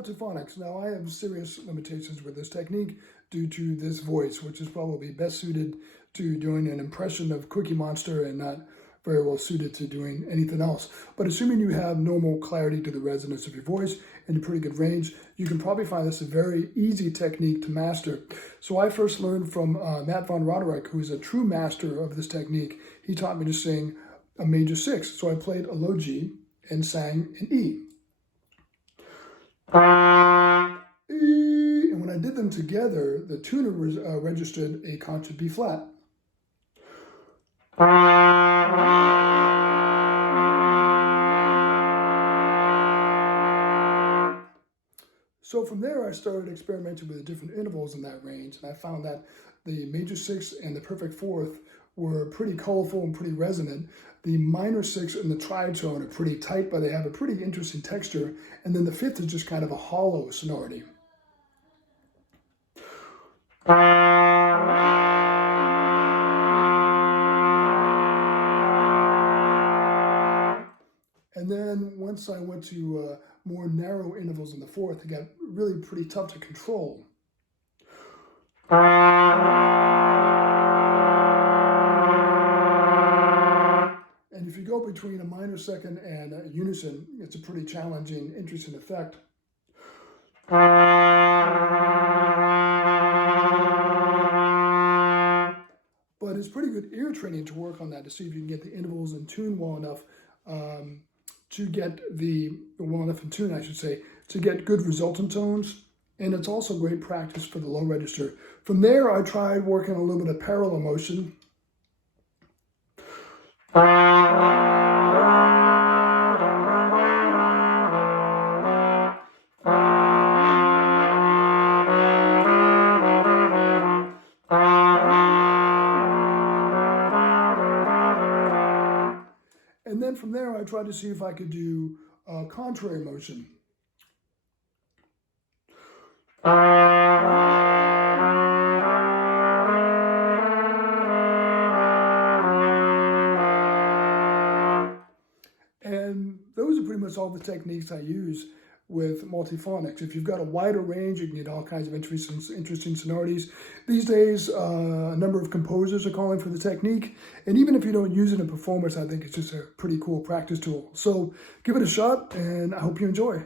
multi-phonics. Now, I have serious limitations with this technique due to this voice, which is probably best suited to doing an impression of Cookie Monster and not very well suited to doing anything else. But assuming you have normal clarity to the resonance of your voice and a pretty good range, you can probably find this a very easy technique to master. So I first learned from Matt von Roderick, who is a true master of this technique. He taught me to sing a major 6. So I played a low G and sang an E. And when I did them together, the tuner registered a contra B flat. So from there, I started experimenting with the different intervals in that range, and I found that the major 6 and the perfect 4th were pretty colorful and pretty resonant. The minor 6 and the tritone are pretty tight, but they have a pretty interesting texture. And then the 5th is just kind of a hollow sonority. And then once I went to more narrow intervals in the 4th, it got really pretty tough to control. And if you go between a minor 2nd and a unison, it's a pretty challenging, interesting effect. But it's pretty good ear training to work on that to see if you can get the intervals in tune well enough to get to get good resultant tones. And it's also great practice for the low register. From there, I tried working a little bit of parallel motion. And then from there, I tried to see if I could do contrary motion. And those are pretty much all the techniques I use with multi-phonics. If you've got a wider range, you can get all kinds of interesting sonorities. These days, a number of composers are calling for the technique. And even if you don't use it in performance, I think it's just a pretty cool practice tool. So give it a shot, and I hope you enjoy.